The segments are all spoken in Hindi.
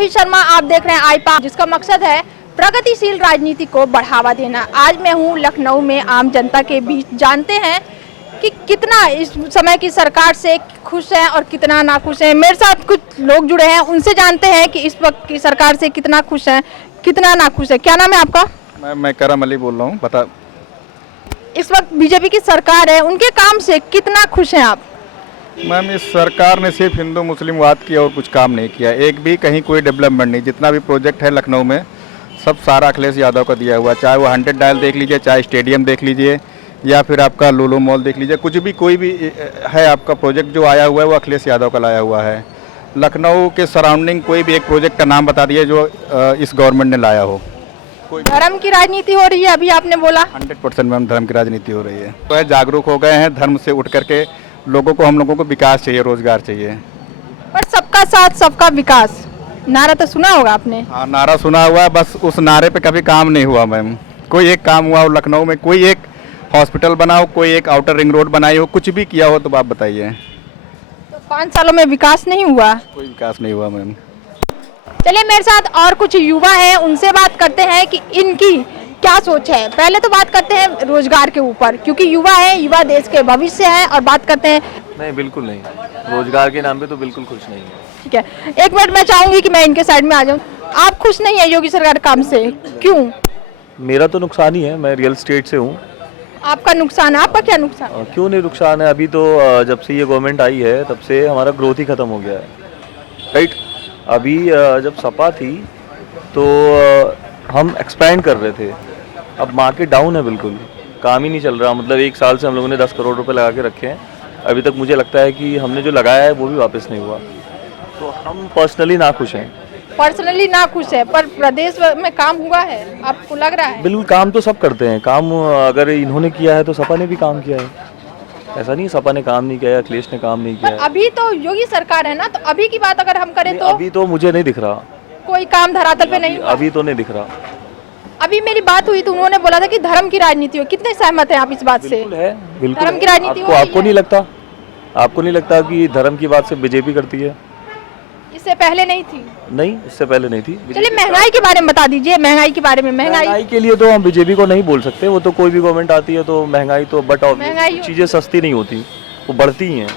रोहित शर्मा, आप देख रहे हैं आईपा, जिसका मकसद है प्रगतिशील राजनीति को बढ़ावा देना। आज मैं हूं लखनऊ में आम जनता के बीच। जानते हैं कि कितना इस समय की सरकार से खुश हैं और कितना नाखुश हैं। मेरे साथ कुछ लोग जुड़े हैं, उनसे जानते हैं कि इस वक्त की सरकार से कितना खुश हैं, कितना नाखुश है। क्या नाम है आपका? मैं करम अली बोल रहा हूँ। बता, इस वक्त बीजेपी की सरकार है, उनके काम से कितना खुश हैं आप? मैम, इस सरकार ने सिर्फ हिंदू मुस्लिम वाद किया और कुछ काम नहीं किया। एक भी कहीं कोई डेवलपमेंट नहीं। जितना भी प्रोजेक्ट है लखनऊ में सब सारा अखिलेश यादव का दिया हुआ। चाहे वो 100 डायल देख लीजिए, चाहे स्टेडियम देख लीजिए, या फिर आपका लूलू मॉल देख लीजिए। कुछ भी कोई भी है आपका प्रोजेक्ट जो आया हुआ है वो अखिलेश यादव का लाया हुआ है। लखनऊ के सराउंडिंग कोई भी एक प्रोजेक्ट का नाम बता दिए जो इस गवर्नमेंट ने लाया हो। धर्म की राजनीति हो रही है, अभी आपने बोला। 100% मैम धर्म की राजनीति हो रही है। तो है जागरूक हो गए हैं धर्म से उठ करके। लोगों को, हम लोगों को विकास चाहिए, रोजगार चाहिए। पर सबका साथ सबका विकास नारा तो सुना होगा आपने। हाँ, नारा सुना हुआ है, बस उस नारे पे कभी काम नहीं हुआ मैम। कोई एक काम हुआ हो लखनऊ में? कोई एक हॉस्पिटल बना हो, कोई एक आउटर रिंग रोड बनाई हो, कुछ भी किया हो तो आप बताइए। तो 5 सालों में विकास नहीं हुआ? कोई विकास नहीं हुआ मैम। चलिए, मेरे साथ और कुछ युवा हैं, उनसे बात करते हैं कि इनकी क्या सोच है। पहले तो बात करते हैं रोजगार के ऊपर, क्योंकि युवा है, युवा देश के भविष्य है। और बात करते हैं। नहीं, बिल्कुल नहीं। रोजगार के नाम पे तो बिल्कुल खुश नहीं है। ठीक है, एक मिनट, मैं चाहूंगी कि मैं इनके साइड में आ जाऊं। आप खुश नहीं है योगी सरकार के काम से, क्यों? मेरा तो नुकसान ही है, मैं रियल स्टेट से हूँ। आपका नुकसान है? आपका क्या नुकसान है? क्यों नहीं नुकसान है? अभी तो जब से ये गवर्नमेंट आई है तब से हमारा ग्रोथ ही खत्म हो गया है, राइट। अभी जब सपा थी तो हम एक्सपैंड कर रहे थे। अब मार्केट डाउन है, बिल्कुल काम ही नहीं चल रहा। मतलब 1 साल से हम लोगों ने 10 करोड़ रुपए लगा के रखे हैं। अभी तक मुझे लगता है कि हमने जो लगाया है वो भी वापस नहीं हुआ। तो हम पर्सनली ना खुश हैं। पर्सनली ना खुश है, पर प्रदेश में काम हुआ है, आपको लग रहा है? बिल्कुल, काम तो सब करते हैं। काम अगर इन्होंने किया है तो सपा ने भी काम किया है। ऐसा नहीं सपा ने काम नहीं किया है, अखिलेश ने काम नहीं किया है। अभी तो योगी सरकार है ना, तो अभी की बात अगर हम करें तो अभी तो मुझे नहीं दिख रहा कोई काम धरातल पे नहीं हुआ। अभी तो नहीं दिख रहा। अभी मेरी बात हुई तो उन्होंने बोला था कि धर्म की राजनीति हो। कितने सहमत हैं आप इस बात से? बिल्कुल है, बिल्कुल धर्म की राजनीति हो। आपको नहीं लगता? आपको नहीं लगता कि धर्म की बात से बीजेपी करती है? इससे पहले नहीं थी? नहीं, इससे पहले नहीं थी। चलिए, महंगाई के बारे में बता दीजिए। महंगाई के बारे में। महंगाई के लिए तो हम बीजेपी को नहीं बोल सकते। वो तो कोई भी गवर्नमेंट आती है तो महंगाई तो चीजें सस्ती नहीं होती, वो बढ़ती ही हैं।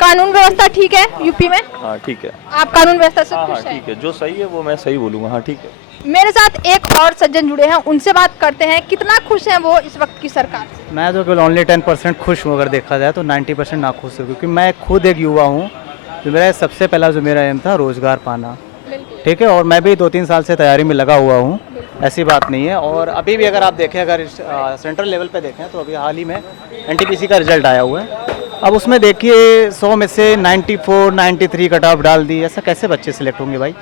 कानून व्यवस्था ठीक है यूपी में? हाँ, ठीक है। आप कानून व्यवस्था से हाँ, खुश हैं? ठीक है। जो सही है वो मैं सही बोलूँगा। हाँ, ठीक है। मेरे साथ एक और सज्जन जुड़े हैं, उनसे बात करते हैं कितना खुश हैं वो इस वक्त की सरकार से। मैं तो केवल ओनली 10% खुश हूँ। अगर देखा जाए तो 90% नाखुश हूँ, क्योंकि मैं खुद एक युवा हूँ। जो मेरा सबसे पहला जो मेरा एम था रोज़गार पाना, ठीक है। और मैं भी 2-3 साल से तैयारी में लगा हुआ हूँ, ऐसी बात नहीं है। और अभी भी अगर आप देखें, अगर सेंट्रल लेवल पे देखें तो अभी हाल ही में एनटीपीसी का रिजल्ट आया हुआ है। अब उसमें देखिए 100 में से 94, 93 कट ऑफ डाल दी। ऐसा कैसे बच्चे सिलेक्ट होंगे भाई?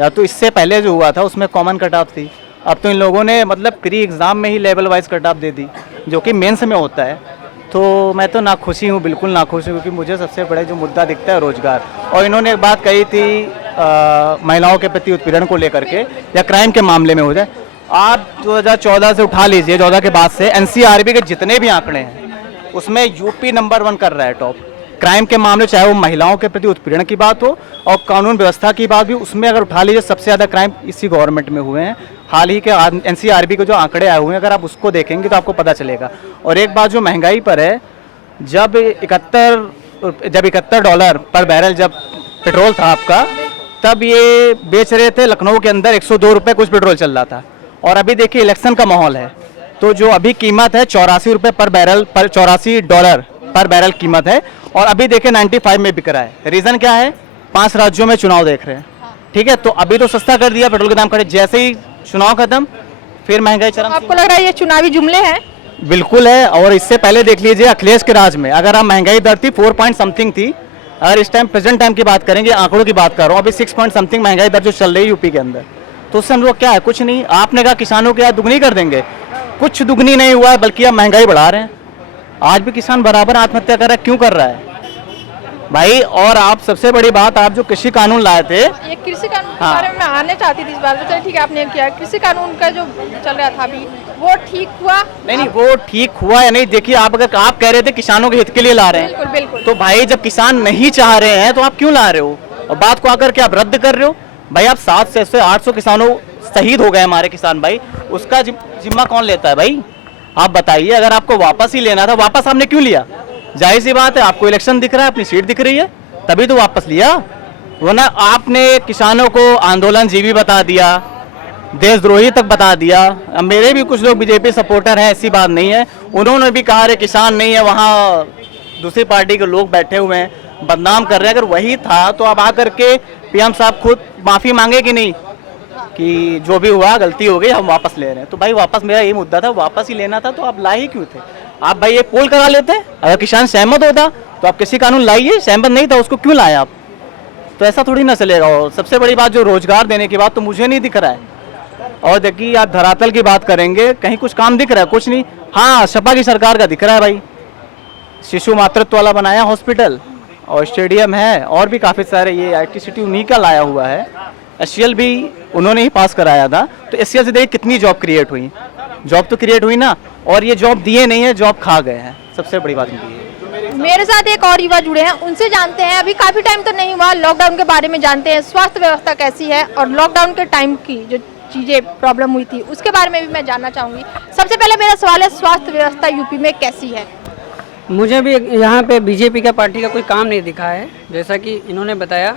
या तो इससे पहले जो हुआ था उसमें कॉमन कट ऑफ थी। अब तो इन लोगों ने मतलब प्री एग्ज़ाम में ही लेवल वाइज कट ऑफ दे दी, जो कि मेंस में होता है। तो मैं तो नाखुशी हूँ, बिल्कुल नाखुश हूँ, क्योंकि मुझे सबसे बड़ा जो मुद्दा दिखता है रोज़गार। और इन्होंने एक बात कही थी महिलाओं के प्रति उत्पीड़न को लेकर के, या क्राइम के मामले में हो जाए। आप 2014 से उठा लीजिए, 14 के बाद से एनसीआरबी के जितने भी आंकड़े हैं उसमें यूपी नंबर 1 कर रहा है टॉप। क्राइम के मामले, चाहे वो महिलाओं के प्रति उत्पीड़न की बात हो और कानून व्यवस्था की बात भी, उसमें अगर उठा लीजिए सबसे ज़्यादा क्राइम इसी गवर्नमेंट में हुए हैं। हाल ही के एनसीआरबी के जो आंकड़े आए हुए हैं, अगर आप उसको देखेंगे तो आपको पता चलेगा। और एक बात जो महंगाई पर है, जब $71 पर बैरल जब पेट्रोल था आपका, तब ये बेच रहे थे लखनऊ के अंदर 102 रुपये कुछ पेट्रोल चल रहा था। और अभी देखिए इलेक्शन का माहौल है, तो जो अभी कीमत है 84 रुपये पर बैरल, पर $84 पर बैरल कीमत है। और अभी देखिए 95 में बिक रहा है। रीज़न क्या है? 5 राज्यों में चुनाव देख रहे हैं, ठीक है। तो अभी तो सस्ता कर दिया पेट्रोल के दाम खड़े, जैसे ही चुनाव खत्म फिर महंगाई चरम। आपको लग रहा है ये चुनावी जुमले हैं? बिल्कुल है। और इससे पहले देख लीजिए अखिलेश के राज में, अगर आप महंगाई दर थी 4 पॉइंट समथिंग थी। अगर इस टाइम प्रेजेंट टाइम की बात करेंगे, आंकड़ों की बात कर रहा हूँ, अभी 6 पॉइंट समथिंग महंगाई दर जो चल रही है यूपी के अंदर। तो उससे हम लोग क्या है? कुछ नहीं। आपने कहा किसानों की आज दुगनी कर देंगे, कुछ दुगनी नहीं हुआ है, बल्कि आप महंगाई बढ़ा रहे हैं। आज भी किसान बराबर आत्महत्या कर रहा है। क्यों कर रहा है भाई? और आप सबसे बड़ी बात, आप जो कृषि कानून लाए थे, ये कृषि कानून के बारे में मैं आने चाहती थी इस बार। चलिए ठीक है, आपने किया। कृषि कानून का जो चल रहा था अभी, वो ठीक हुआ? नहीं, वो ठीक हुआ या नहीं, देखिए आप अगर आप कह रहे थे किसानों के हित के लिए ला रहे हैं, बिल्कुल बिल्कुल। तो भाई जब किसान नहीं चाह रहे हैं तो आप क्यों ला रहे हो? और बात को आकर के आप रद्द कर रहे हो। भाई आप 700 से 800 किसानों शहीद हो गए हमारे किसान भाई, उसका जिम्मा कौन लेता है भाई? आप बताइए, अगर आपको वापस ही लेना था, वापस आपने क्यों लिया? जाहिर सी बात है, आपको इलेक्शन दिख रहा है, अपनी सीट दिख रही है, तभी तो वापस लिया। वरना आपने किसानों को आंदोलन जीवी बता दिया, देशद्रोही तक बता दिया। अब मेरे भी कुछ लोग बीजेपी सपोर्टर हैं, ऐसी बात नहीं है, उन्होंने भी कहा अरे किसान नहीं है, वहाँ दूसरी पार्टी के लोग बैठे हुए हैं, बदनाम कर रहे हैं। अगर वही था तो अब आकर के पीएम साहब खुद माफ़ी मांगे कि नहीं, कि जो भी हुआ गलती हो गई, हम वापस ले रहे हैं। तो भाई वापस, मेरा यही मुद्दा था, वापस ही लेना था तो आप लाए ही क्यों थे? आप भाई ये पोल करा लेते, अगर किसान सहमत होता तो आप किसी कानून लाइए, सहमत नहीं था उसको क्यों लाए आप? तो ऐसा थोड़ी ना चलेगा। और सबसे बड़ी बात, जो रोजगार देने की बात तो मुझे नहीं दिख रहा है। और देखिए आप धरातल की बात करेंगे, कहीं कुछ काम दिख रहा है? कुछ नहीं। हाँ, सपा की सरकार का दिख रहा है भाई, शिशु मातृत्व वाला बनाया हॉस्पिटल और स्टेडियम है, और भी काफ़ी सारे, ये IT सिटी उन्हीं का लाया हुआ है, SCL भी उन्होंने ही पास कराया था। तो SCL से देखिए कितनी जॉब क्रिएट हुई, जॉब तो क्रिएट हुई ना, और ये जॉब दिए नहीं है, जॉब खा गए हैं। सबसे बड़ी बात ये है। मेरे साथ एक और युवा जुड़े हैं, उनसे जानते हैं, अभी काफी टाइम तो नहीं हुआ, लॉकडाउन के बारे में जानते हैं, स्वास्थ्य व्यवस्था कैसी है और लॉकडाउन के टाइम की जो चीजें प्रॉब्लम हुई थी उसके बारे में भी मैं जानना चाहूंगी। सबसे पहले मेरा सवाल है, स्वास्थ्य व्यवस्था यूपी में कैसी है? मुझे भी यहाँ पे बीजेपी का पार्टी का कोई काम नहीं दिखा है। जैसा कि इन्होंने बताया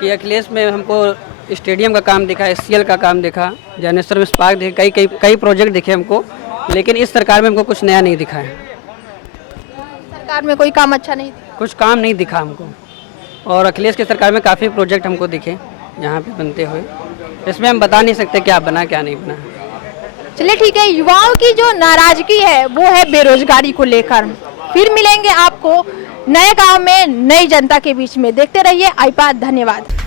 कि अखिलेश में हमको स्टेडियम का काम दिखा, SCL का काम दिखा, ज्ञानेश्वर में स्पार्क दिखे, कई प्रोजेक्ट दिखे हमको, लेकिन इस सरकार में हमको कुछ नया नहीं दिखा है। सरकार में कोई काम अच्छा नहीं दिखा? कुछ काम नहीं दिखा हमको। और अखिलेश की सरकार में काफ़ी प्रोजेक्ट हमको दिखे यहाँ पे बनते हुए, इसमें हम बता नहीं सकते क्या बना क्या नहीं बना। चलिए ठीक है, युवाओं की जो नाराजगी है वो है बेरोजगारी को लेकर। फिर मिलेंगे आपको नए गांव में नई जनता के बीच में। देखते रहिए आईपा। धन्यवाद।